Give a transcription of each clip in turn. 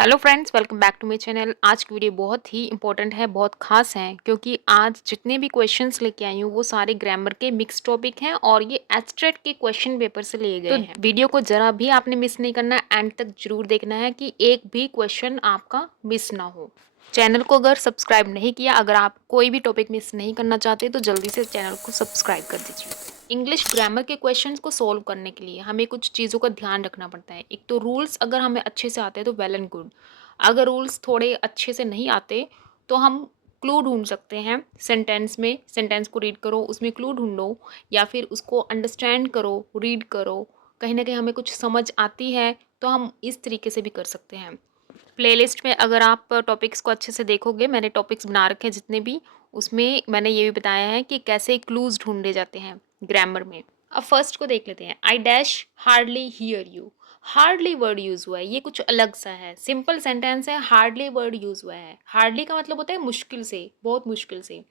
Hello friends, welcome back to my channel. आज की video बहुत ही इंपॉर्टेंट है, बहुत खास है क्योंकि आज जितने भी क्वेश्चंस लेके आई हूँ वो सारे ग्रामर के मिक्स टॉपिक हैं और ये एब्स्ट्रैक्ट के क्वेश्चन पेपर से लिए गए हैं। वीडियो को जरा भी आपने मिस नहीं करना, एंड तक जरूर देखना है कि एक भी क्वेश्चन आपका मिस ना हो। चैनल को अगर सब्सक्राइब नहीं किया, अगर आप कोई भी टॉपिक मिस नहीं करना चाहते तो जल्दी से चैनल को सब्सक्राइब कर दीजिए। इंग्लिश ग्रामर के क्वेश्चंस को सोल्व करने के लिए हमें कुछ चीज़ों का ध्यान रखना पड़ता है। एक तो रूल्स अगर हमें अच्छे से आते हैं तो वेल एंड गुड। अगर रूल्स थोड़े अच्छे से नहीं आते तो हम क्लू ढूंढ सकते हैं सेंटेंस में। सेंटेंस को रीड करो, उसमें क्लू ढूंढो, या फिर उसको अंडरस्टैंड करो, रीड करो। कहीं ना कहीं हमें कुछ समझ आती है तो हम इस तरीके से भी कर सकते हैं। प्लेलिस्ट में अगर आप टॉपिक्स को अच्छे से देखोगे, मैंने टॉपिक्स बना रखे हैं जितने भी, उसमें मैंने ये भी बताया है कि कैसे क्लूज ढूंढे जाते हैं ग्रामर में। अब फर्स्ट को देख लेते हैं। I dash hardly hear you. Hardly word use हुआ है, ये कुछ अलग सा है। सिंपल सेंटेंस है, हार्डली वर्ड यूज हुआ है। हार्डली का मतलब होता है मुश्किल से, बहुत मुश्किल से।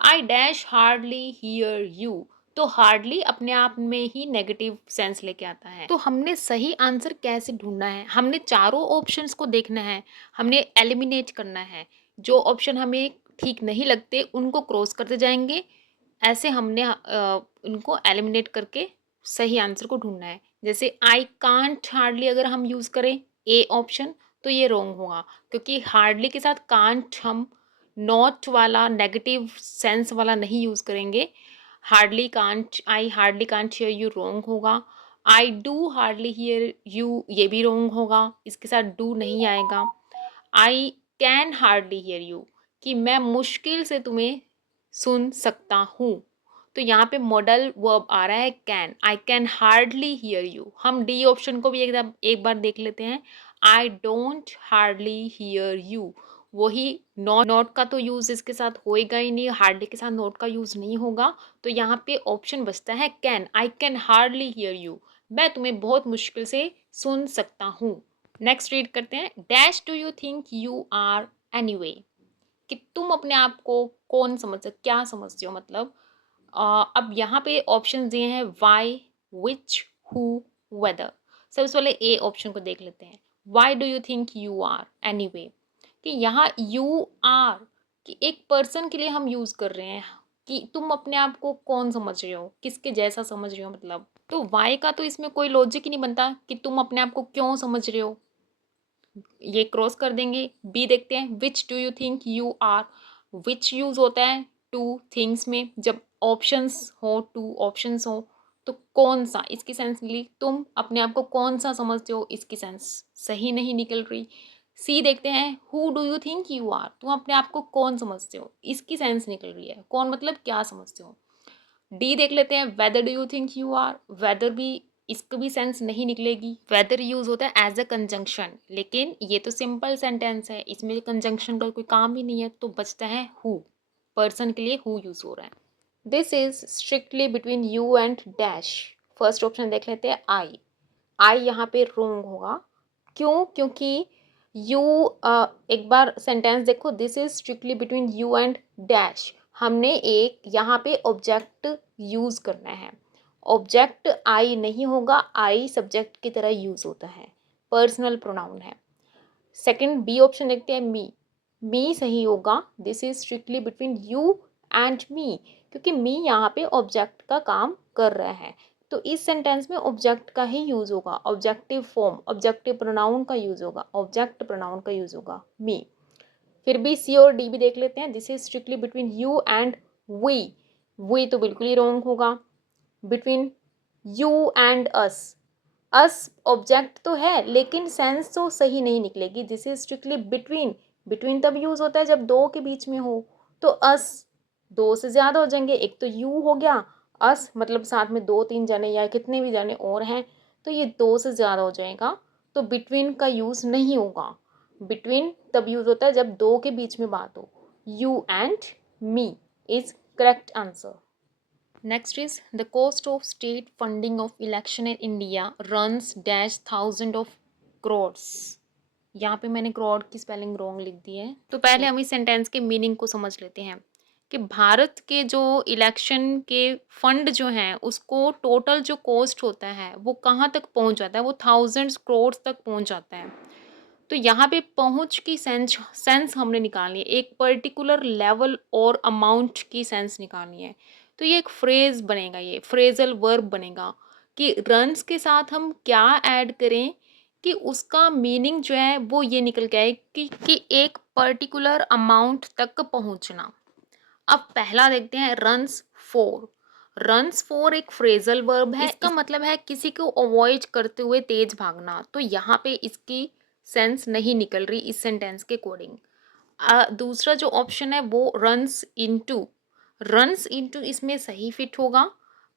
I dash hardly hear you, तो हार्डली अपने आप में ही नेगेटिव सेंस लेके आता है। तो हमने सही आंसर कैसे ढूंढना है? हमने चारों ऑप्शंस को देखना है, हमने एलिमिनेट करना है। जो ऑप्शन हमें ठीक नहीं लगते उनको क्रॉस करते जाएंगे। ऐसे हमने उनको एलिमिनेट करके सही आंसर को ढूंढना है। जैसे आई कांट हार्डली अगर हम यूज़ करें ए ऑप्शन, तो ये रॉन्ग होगा क्योंकि हार्डली के साथ कांट हम नॉट वाला नेगेटिव सेंस वाला नहीं यूज़ करेंगे। Hardly can't, I hardly can't hear you wrong होगा। I do hardly hear you, ये भी रॉन्ग होगा, इसके साथ डू नहीं आएगा। I can hardly hear you, कि मैं मुश्किल से तुम्हें सुन सकता हूँ, तो यहाँ पे मॉडल वर्ब आ रहा है can. I can hardly hear you. हम डी ऑप्शन को भी एक बार देख लेते हैं। I don't hardly hear you, वही नॉट का तो यूज इसके साथ होएगा ही नहीं, हार्डली के साथ नॉट का यूज नहीं होगा। तो यहाँ पे ऑप्शन बचता है can. I can hardly hear you, मैं तुम्हें बहुत मुश्किल से सुन सकता हूँ। नेक्स्ट रीड करते हैं। Dash do you think you are anyway, कि तुम अपने आप को कौन समझते, क्या समझते हो, मतलब अब यहाँ पे ऑप्शन दिए हैं वाई, विच, हु, वेदर। सबसे पहले ए ऑप्शन को देख लेते हैं। Why do you think you are anyway, कि यहाँ यू आर कि एक पर्सन के लिए हम यूज कर रहे हैं कि तुम अपने आप को कौन समझ रहे हो, किसके जैसा समझ रहे हो, मतलब। तो वाई का तो इसमें कोई लॉजिक ही नहीं बनता कि तुम अपने आप को क्यों समझ रहे हो, ये क्रॉस कर देंगे। बी देखते हैं। Which do you think you are, which use होता है टू थिंग्स में, जब ऑप्शंस हो, टू ऑप्शंस हो, तो कौन सा, इसकी सेंस ली तुम अपने आप को कौन सा समझते हो, इसकी सेंस सही नहीं निकल रही। सी देखते हैं। Who do you think you are, तुम अपने आप को कौन समझते हो, इसकी सेंस निकल रही है, कौन मतलब क्या समझते हो। डी देख लेते हैं। Whether do you think you are, whether भी, इसको भी सेंस नहीं निकलेगी। वेदर यूज होता है एज अ कंजंक्शन, लेकिन ये तो सिंपल सेंटेंस है, इसमें कंजंक्शन का कोई काम ही नहीं है, तो बचता है हु। पर्सन के लिए हु यूज हो रहा है। This is strictly between you and dash. First option देख लेते हैं। आई, आई यहाँ पे रोंग होगा। क्यों? क्योंकि यू, एक बार सेंटेंस देखो। This is strictly between you and dash, हमने एक यहाँ पे ऑब्जेक्ट यूज करना है। ऑब्जेक्ट आई नहीं होगा, आई सब्जेक्ट की तरह यूज होता है, पर्सनल प्रोनाउन है। सेकंड बी ऑप्शन देखते हैं। मी सही होगा। This is strictly between you and me, क्योंकि मी यहाँ पे ऑब्जेक्ट का काम कर रहा है, तो इस सेंटेंस में ऑब्जेक्ट का ही यूज होगा। ऑब्जेक्टिव फॉर्म, ऑब्जेक्टिव प्रोनाउन का यूज होगा, ऑब्जेक्ट प्रोनाउन का यूज होगा मी। फिर भी सी और डी भी देख लेते हैं। This is strictly between you and we तो बिल्कुल ही रॉन्ग होगा। Between you and us object तो है लेकिन सेंस तो सही नहीं निकलेगी। This is strictly between, between तब यूज होता है जब दो के बीच में हो, तो अस दो से ज्यादा हो जाएंगे। एक तो यू हो गया, अस मतलब साथ में दो तीन जने या कितने भी जने और हैं, तो ये दो से ज्यादा हो जाएगा, तो बिटवीन का यूज नहीं होगा। बिटवीन तब यूज होता है जब दो के बीच में बात हो। You and me is correct answer. Next is the cost of state funding of election in India runs dash thousand of crores। यहाँ पे मैंने करोड़ की स्पेलिंग रॉन्ग लिख दी है, तो पहले हम इस सेंटेंस के मीनिंग को समझ लेते हैं कि भारत के जो इलेक्शन के फंड जो हैं उसको टोटल जो कॉस्ट होता है वो कहाँ तक पहुँच जाता है, वो थाउजेंड्स करोड़ तक पहुँच जाता है। तो तो यहाँ पे पहुँच की सेंस हमने निकालनी है, एक पर्टिकुलर लेवल और अमाउंट की सेंस निकालनी है। तो ये एक फ्रेज बनेगा, ये फ्रेजल वर्ब बनेगा कि रन्स के साथ हम क्या ऐड करें कि उसका मीनिंग जो है वो ये निकल के आए कि एक पर्टिकुलर अमाउंट तक पहुंचना। अब पहला देखते हैं रन्स फॉर। रन्स फॉर एक फ्रेजल वर्ब है, इसका मतलब है किसी को अवॉइड करते हुए तेज भागना। तो यहाँ पे इसकी सेंस नहीं निकल रही इस सेंटेंस के अकॉर्डिंग। दूसरा जो ऑप्शन है वो रन्स इनटू। रन्स इनटू इसमें सही फिट होगा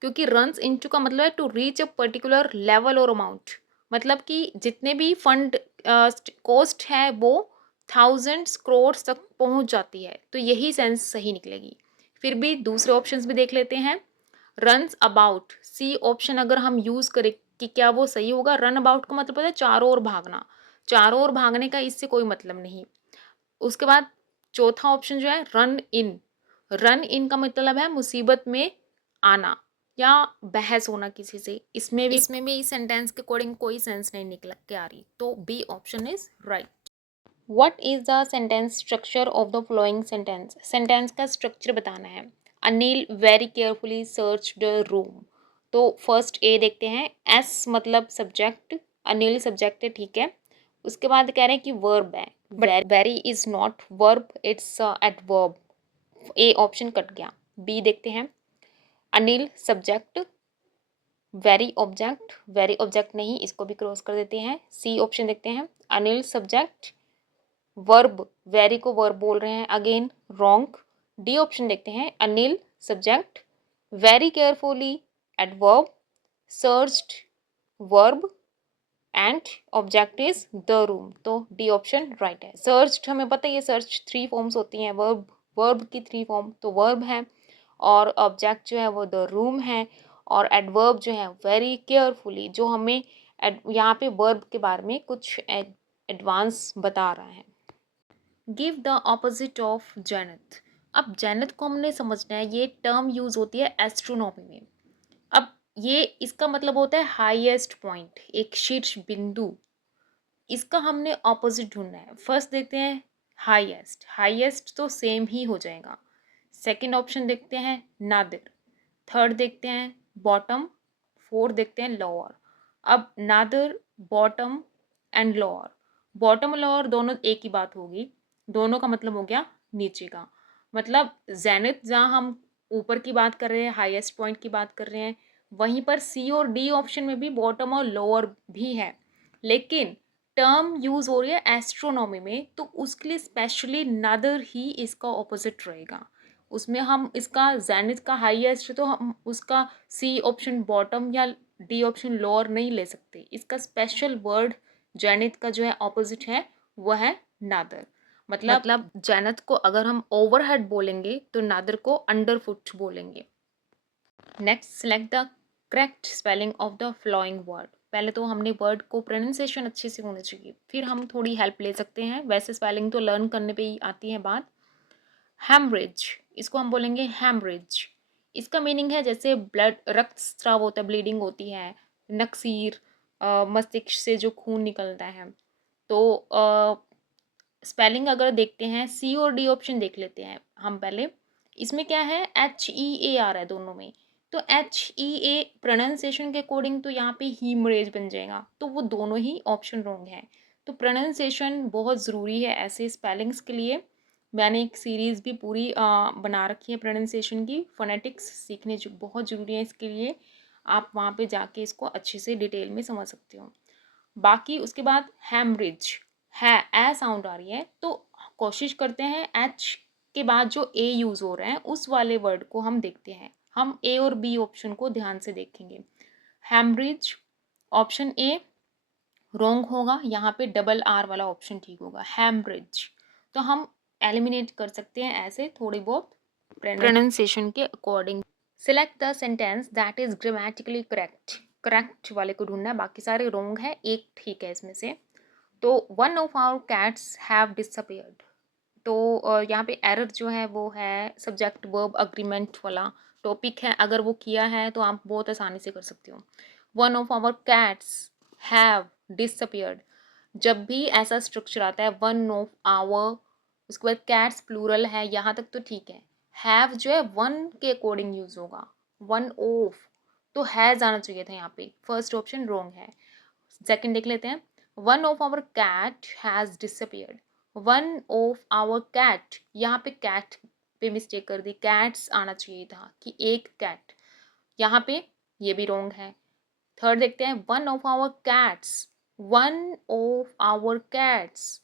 क्योंकि रन्स इनटू का मतलब है to reach a particular level और अमाउंट, मतलब कि जितने भी फंड कॉस्ट है वो थाउजेंड्स करोड़ तक पहुंच जाती है। तो यही सेंस सही निकलेगी। फिर भी दूसरे ऑप्शंस भी देख लेते हैं। रन्स अबाउट, सी ऑप्शन अगर हम यूज करें कि क्या वो सही होगा। रन अबाउट का मतलब है चारों ओर भागना, चारों ओर भागने का इससे कोई मतलब नहीं। उसके बाद चौथा ऑप्शन जो है रन इन। रन इन का मतलब है मुसीबत में आना या बहस होना किसी से। इसमें भी इस सेंटेंस के अकॉर्डिंग कोई सेंस नहीं निकल के आ रही। तो B option is right. What is the sentence structure of the following sentence? Sentence का स्ट्रक्चर बताना है। Anil very carefully search the room. तो फर्स्ट ए देखते हैं। एस मतलब सब्जेक्ट, अनिल सब्जेक्ट है, ठीक है। उसके बाद कह रहे हैं कि वर्ब है, but very is not verb, it's adverb. A option cut गया। बी देखते हैं। अनिल सब्जेक्ट, वेरी ऑब्जेक्ट नहीं, इसको भी क्रॉस कर देते हैं। सी ऑप्शन देखते हैं। अनिल सब्जेक्ट, वर्ब, वेरी को वर्ब बोल रहे हैं, अगेन रॉन्ग। डी ऑप्शन देखते हैं। Anil subject, very carefully adverb, searched verb and object is the room. तो डी ऑप्शन राइट है। सर्च्ड हमें पता है ये सर्च 3 फॉर्म्स होती हैं, वर्ब की 3 फॉर्म, तो वर्ब है और ऑब्जेक्ट जो है वो द रूम है और एडवर्ब जो है वेरी केयरफुली, जो हमें यहाँ पे वर्ब के बारे में कुछ एडवांस बता रहा है। गिव द ऑपोजिट ऑफ जैनत। अब जैनत को हमने समझना है, ये टर्म यूज होती है एस्ट्रोनॉमी में। अब ये इसका मतलब होता है हाईएस्ट पॉइंट, एक शीर्ष बिंदु। इसका हमने ऑपोजिट ढूंढना है। फर्स्ट देखते हैं हाईएस्ट, हाईएस्ट तो सेम ही हो जाएगा। सेकंड ऑप्शन देखते हैं नादिर, थर्ड देखते हैं बॉटम, फोर्थ देखते हैं लोअर। अब another, bottom and lower, bottom और लोअर दोनों एक ही बात होगी, दोनों का मतलब हो गया नीचे का। मतलब जेनिथ जहाँ हम ऊपर की बात कर रहे हैं, हाईएस्ट पॉइंट की बात कर रहे हैं, वहीं पर सी और डी ऑप्शन में भी बॉटम और लोअर भी है, लेकिन टर्म यूज हो रही है एस्ट्रोनॉमी में, तो उसके लिए स्पेशली नादर ही इसका ऑपोजिट रहेगा। उसमें हम इसका जेनिथ का हाईएस्ट, तो हम उसका सी ऑप्शन बॉटम या डी ऑप्शन लोअर नहीं ले सकते। इसका स्पेशल वर्ड जेनिथ का जो है ऑपोजिट है, वह है नादर। मतलब जेनिथ को अगर हम ओवरहेड बोलेंगे तो नादर को अंडरफुट बोलेंगे। Next, select the correct spelling of the flowing word. पहले तो हमने वर्ड को प्रोनाउंसिएशन अच्छे से होनी चाहिए, फिर हम थोड़ी हेल्प ले सकते हैं, वैसे स्पेलिंग तो लर्न करने पे ही आती है बात। हेमरेज, इसको हम बोलेंगे हेमरेज। इसका मीनिंग है जैसे ब्लड, रक्तस्राव होता है, ब्लीडिंग होती है, नक्सीर, मस्तिष्क से जो खून निकलता है। तो स्पेलिंग अगर देखते हैं, सी और डी ऑप्शन देख लेते हैं हम पहले। इसमें क्या है, HEA आ रहा है दोनों में, तो HEA प्रोनाउंसिएशन के अकॉर्डिंग तो यहाँ पे हीमरेज बन जाएगा, तो वो दोनों ही ऑप्शन रॉन्ग है। तो प्रोनाउंसिएशन बहुत ज़रूरी है ऐसे स्पेलिंग्स के लिए। मैंने एक सीरीज़ भी पूरी बना रखी है प्रोनाउंसिएशन की, फोनेटिक्स सीखने जो बहुत ज़रूरी है, इसके लिए आप वहाँ पे जाके इसको अच्छे से डिटेल में समझ सकते हो। बाकी उसके बाद हैमरिज है, ए साउंड आ रही है, तो कोशिश करते हैं एच के बाद जो ए यूज़ हो रहे हैं उस वाले वर्ड को हम देखते हैं। हम ए और बी ऑप्शन को ध्यान से देखेंगे। हैमरिज ऑप्शन ए रॉन्ग होगा, यहाँ पे डबल आर वाला ऑप्शन ठीक होगा, हैमरिज। तो हम एलिमिनेट कर सकते हैं ऐसे थोड़ी बहुत प्रोनाउंसिएशन के according. Select the sentence that is grammatically correct. Correct वाले को ढूंढना है, बाकी सारे रॉन्ग है, एक ठीक है इसमें से। तो one of our cats have disappeared. तो यहाँ पे एरर जो है वो है सब्जेक्ट वर्ब अग्रीमेंट वाला टॉपिक है, अगर वो किया है तो आप बहुत आसानी से कर सकते हो। One of our cats have disappeared, जब भी ऐसा स्ट्रक्चर आता है वन ऑफ आवर, उसके बाद कैट्स प्लूरल है, यहाँ तक तो ठीक है। हैव जो है वन के अकॉर्डिंग यूज होगा, वन ऑफ तो हैज आना चाहिए था यहाँ पे, फर्स्ट ऑप्शन रॉन्ग है। सेकंड देख लेते हैं, one of our cat has disappeared, one of our cat, यहाँ पे कैट पे मिस्टेक कर दी, कैट्स आना चाहिए था कि एक कैट, यहाँ पे ये भी रॉन्ग है। थर्ड देखते हैं, one of our cats, one of our cats,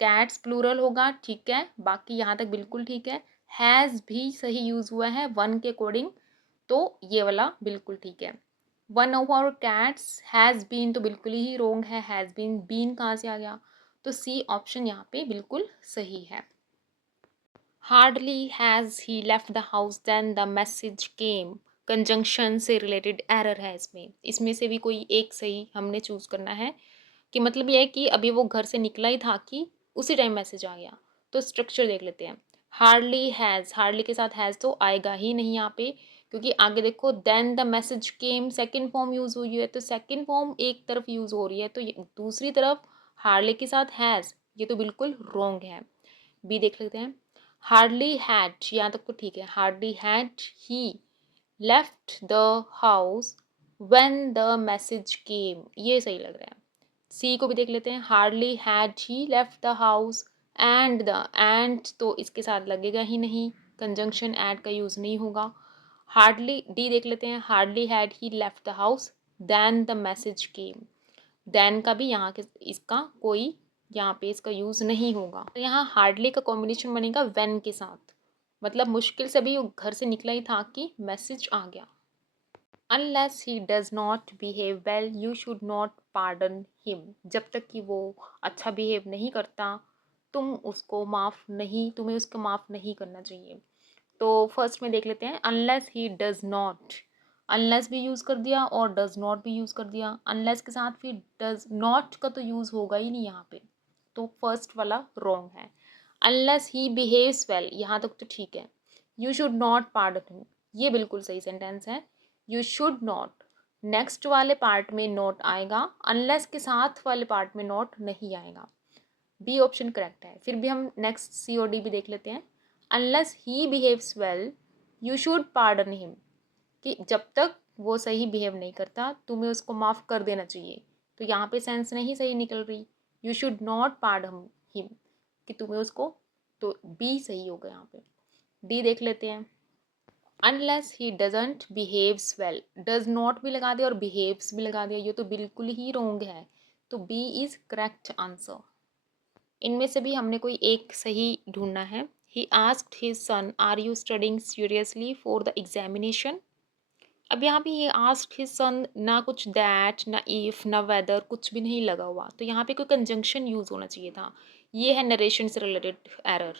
cats plural होगा, ठीक है, बाकी यहाँ तक बिल्कुल ठीक है। हैज़ भी सही यूज़ हुआ है वन के अकॉर्डिंग, तो ये वाला बिल्कुल ठीक है। One of our cats has been तो बिल्कुल ही रोंग है, हैज़ बीन कहाँ से आ गया, तो सी ऑप्शन यहाँ पे बिल्कुल सही है। Hardly has he left the house than the message came, conjunction से रिलेटेड एरर है इसमें, इसमें से भी कोई एक सही हमने चूज़ करना है, कि मतलब ये है कि अभी वो घर से निकला ही था कि उसी टाइम मैसेज आ गया। तो स्ट्रक्चर देख लेते हैं, हार्डली हैज़, हार्डली के साथ हैज़ तो आएगा ही नहीं यहाँ पे, क्योंकि आगे देखो than the message came second form use हुई है, तो सेकेंड फॉर्म एक तरफ यूज़ हो रही है, तो दूसरी तरफ हार्डली के साथ हैज़, ये तो बिल्कुल रॉन्ग है। बी देख लेते हैं, हार्डली हैड, यहाँ तक तो ठीक है, hardly had he left the house when the message came, ये सही लग रहा है। सी को भी देख लेते हैं, hardly had he left the house, and the, and तो इसके साथ लगेगा ही नहीं, कंजंक्शन एड का यूज़ नहीं होगा। हार्डली, डी देख लेते हैं, hardly had he left the house than the message came, than का भी यहाँ के इसका कोई यहाँ पे इसका यूज़ नहीं होगा, तो यहाँ हार्डली का कॉम्बिनेशन बनेगा व्हेन के साथ, मतलब मुश्किल से भी वो घर से निकला ही था कि मैसेज आ गया। Unless he does not behave well you should not pardon him, जब तक कि वो अच्छा बिहेव नहीं करता तुम उसको माफ़ नहीं, तुम्हें उसको माफ़ नहीं करना चाहिए। तो फर्स्ट में देख लेते हैं, unless he does not, unless भी यूज़ कर दिया और डज नॉट भी यूज़ कर दिया, अनलेस के साथ फिर डज नॉट का तो यूज़ होगा ही नहीं यहाँ पे, तो फर्स्ट वाला रॉन्ग है। अनलेस ही बिहेव्स वेल, यहाँ तक तो ठीक है। You should not pardon him, ये बिल्कुल सही सेंटेंस है, यू शुड नॉट, नेक्स्ट वाले पार्ट में नॉट आएगा, अनलेस के साथ वाले पार्ट में नॉट नहीं आएगा। बी ऑप्शन करेक्ट है। फिर भी हम नेक्स्ट सी और डी भी देख लेते हैं, unless he behaves well you should pardon him, कि जब तक वो सही बिहेव नहीं करता तुम्हें उसको माफ़ कर देना चाहिए, तो यहाँ पे सेंस नहीं सही निकल रही, you should not pardon him कि तुम्हें उसको, तो बी सही होगा यहाँ पे। डी देख लेते हैं, unless he doesn't behaves well, does not भी लगा दिया और बिहेव्स भी लगा दिया, ये तो बिल्कुल ही रॉन्ग है, तो बी इज करेक्ट आंसर। इनमें से भी हमने कोई एक सही ढूंढना है। He asked his son are you studying seriously for the examination, अब यहाँ पे ये आस्क्ड हिज सन, ना कुछ दैट ना इफ ना वेदर कुछ भी नहीं लगा हुआ, तो यहाँ पे कोई कंजंक्शन यूज़ होना चाहिए था, ये है नरेशन से रिलेटेड एरर।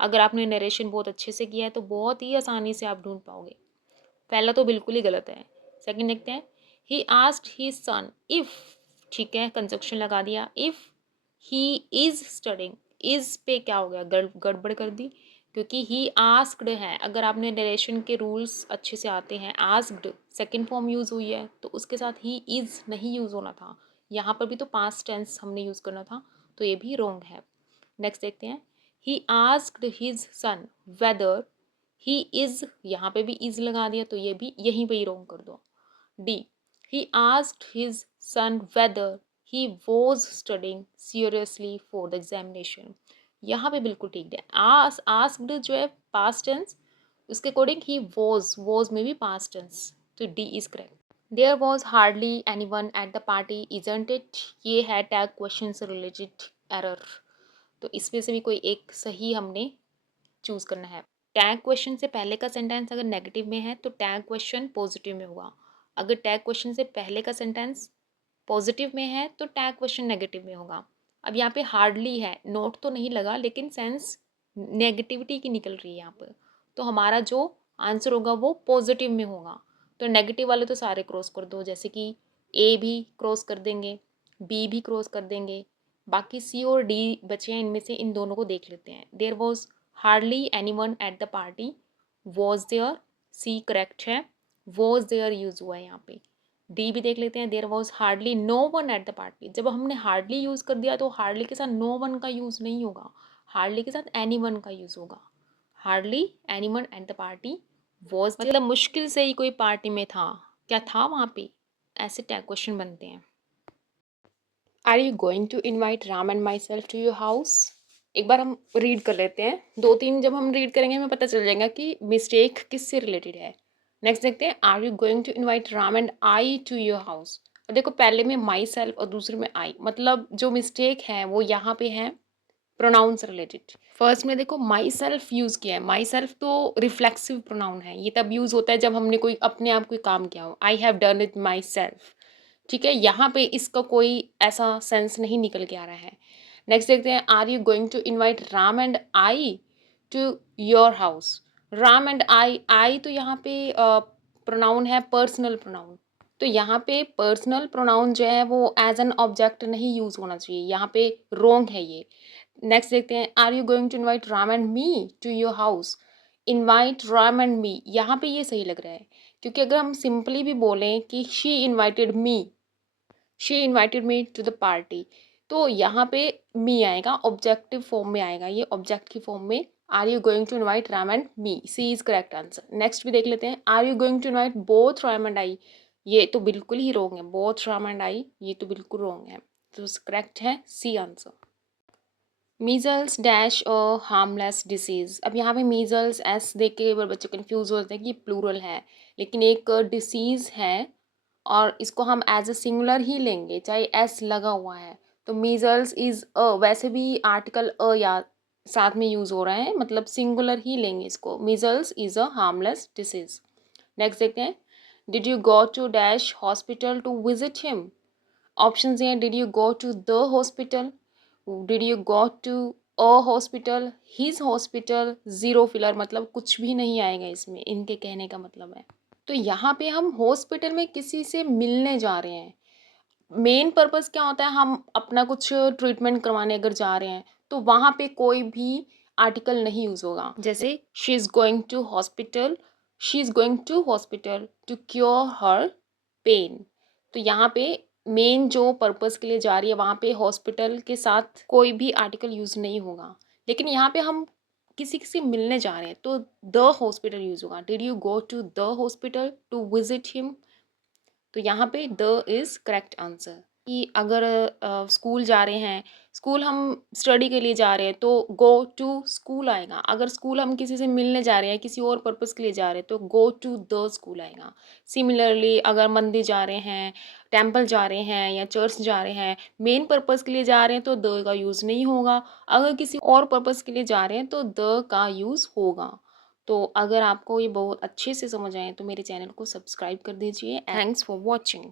अगर आपने नरेशन बहुत अच्छे से किया है तो बहुत ही आसानी से आप ढूंढ पाओगे, पहला तो बिल्कुल ही गलत है। सेकंड देखते हैं, ही आस्क्ड हिज सन इफ, ठीक है कंजक्शन लगा दिया, if he is studying, is पे क्या हो गया, गड़बड़ कर दी, क्योंकि ही आस्क्ड है, अगर आपने नरेशन के रूल्स अच्छे से आते हैं, आस्क्ड सेकंड फॉर्म यूज़ हुई है तो उसके साथ ही इज़ नहीं यूज़ होना था, यहाँ पर भी तो पास्ट टेंस हमने यूज़ करना था, तो ये भी रॉन्ग है। नेक्स्ट देखते हैं, ही asked his son whether he is, यहाँ पे भी इज़ लगा दिया तो ये भी यहीं पे ही रॉन्ग कर दो। D, he asked his son whether he was studying seriously for the examination, यहाँ पे बिल्कुल ठीक है। आस्क्ड जो है पास्ट टेंस, उसके अकॉर्डिंग ही वॉज में भी पास्ट टेंस, तो D is correct. There was hardly anyone at the party isn't it, ये है टैग क्वेश्चन से रिलेटेड एरर, तो इसमें से भी कोई एक सही हमने चूज़ करना है। टैग क्वेश्चन से पहले का सेंटेंस अगर नेगेटिव में है तो टैग क्वेश्चन पॉजिटिव में होगा, अगर टैग क्वेश्चन से पहले का सेंटेंस पॉजिटिव में है तो टैग क्वेश्चन नेगेटिव में होगा। अब यहाँ पे हार्डली है, नोट तो नहीं लगा लेकिन सेंस नेगेटिविटी की निकल रही है यहाँ पर, तो हमारा जो आंसर होगा वो पॉजिटिव में होगा, तो नेगेटिव वाले तो सारे क्रॉस कर दो, जैसे कि ए भी क्रॉस कर देंगे, बी भी क्रॉस कर देंगे, बाकी सी और डी बचे हैं, इनमें से इन दोनों को देख लेते हैं। There was hardly anyone at the party, was there, C correct है, वॉज देयर यूज हुआ है यहाँ पे। डी भी देख लेते हैं, there was hardly no one at the party. जब हमने हार्डली यूज़ कर दिया तो हार्डली के साथ नो वन का यूज़ नहीं होगा, हार्डली के साथ एनी वन का यूज़ होगा। Hardly anyone at the party was, मतलब मुश्किल से ही कोई पार्टी में था, क्या था वहाँ पे, ऐसे टैग क्वेश्चन बनते हैं। Are you going to invite Ram and myself to your house. एक बार हम रीड कर लेते हैं, 2-3 जब हम रीड करेंगे हमें पता चल जाएगा कि मिस्टेक किससे रिलेटेड है। नेक्स्ट देखते हैं, are you going to invite Ram and I to your house. और देखो पहले में माई सेल्फ और दूसरे में आई, मतलब जो मिस्टेक है वो यहाँ पे है प्रोनाउन से रिलेटेड। फर्स्ट में देखो माई सेल्फ यूज़ किया है, माई सेल्फ तो रिफ्लेक्सिव प्रोनाउन है, ये तब यूज़ होता है जब हमने कोई अपने आप कोई काम किया हो, I have done it my self. ठीक है, यहाँ पे इसका कोई ऐसा सेंस नहीं निकल के आ रहा है। नेक्स्ट देखते हैं, are you going to invite Ram and I to your house. Ram and I तो यहाँ पे प्रोनाउन है पर्सनल प्रोनाउन, तो यहाँ पे पर्सनल प्रोनाउन जो है वो एज एन ऑब्जेक्ट नहीं यूज़ होना चाहिए, यहाँ पे रोंग है ये। नेक्स्ट देखते हैं, are you going to invite Ram and me to your house. Invite Ram and me, यहाँ पे ये सही लग रहा है, क्योंकि अगर हम सिंपली भी बोलें कि she invited me to the party, तो यहाँ पे मी आएगा, ऑब्जेक्टिव फॉर्म में आएगा, ये ऑब्जेक्ट की फॉर्म में। Are you going to invite Ram and me, C is correct answer. Next भी देख लेते हैं, are you going to invite both Ram and I. ये तो बिल्कुल ही रॉन्ग है, बोथ राम एंड आई ये तो बिल्कुल रॉन्ग है, तो करेक्ट है सी आंसर। मीजल्स डैश और हार्मलेस डिसीज़। अब यहाँ पे मीजल्स एस देख के बच्चे कंफ्यूज होते हैं कि ये प्लूरल है, लेकिन एक डिसीज़ है और इसको हम एज अ सिंगुलर ही लेंगे चाहे एस लगा हुआ है। तो मीजल्स इज़ अ, वैसे भी आर्टिकल अ या साथ में यूज़ हो रहा है, मतलब सिंगुलर ही लेंगे इसको। Measles is a harmless disease. Next देखते हैं, did you go to dash hospital to visit him. Option हैं, did you go to the hospital, did you go to a hospital, his hospital, zero filler, मतलब कुछ भी नहीं आएगा इसमें, इनके कहने का मतलब है। तो यहाँ पे हम हॉस्पिटल में किसी से मिलने जा रहे हैं, मेन पर्पस क्या होता है, हम अपना कुछ ट्रीटमेंट करवाने अगर जा रहे हैं तो वहाँ पे कोई भी आर्टिकल नहीं यूज़ होगा। जैसे she is going to hospital, she is going to hospital to cure her pain. तो यहाँ पे मेन जो पर्पस के लिए जा रही है वहाँ पे हॉस्पिटल के साथ कोई भी आर्टिकल यूज़ नहीं होगा। लेकिन यहाँ पे हम किसी किसी मिलने जा रहे हैं तो द हॉस्पिटल यूज़ होगा। Did you go to the hospital to visit him, तो यहाँ पे द इज़ करेक्ट आंसर। कि अगर स्कूल जा रहे हैं, स्कूल हम स्टडी के लिए जा रहे हैं तो गो टू स्कूल आएगा। अगर स्कूल हम किसी से मिलने जा रहे हैं, किसी और पर्पस के लिए जा रहे हैं तो गो टू द स्कूल आएगा। सिमिलरली अगर मंदिर जा रहे हैं, टेम्पल जा रहे हैं या चर्च जा रहे हैं, मेन पर्पस के लिए जा रहे हैं तो द का यूज़ नहीं होगा। अगर किसी और पर्पस के लिए जा रहे हैं तो द का यूज़ होगा। तो अगर आपको ये बहुत अच्छे से समझ आए तो मेरे चैनल को सब्सक्राइब कर दीजिए। Thanks for watching.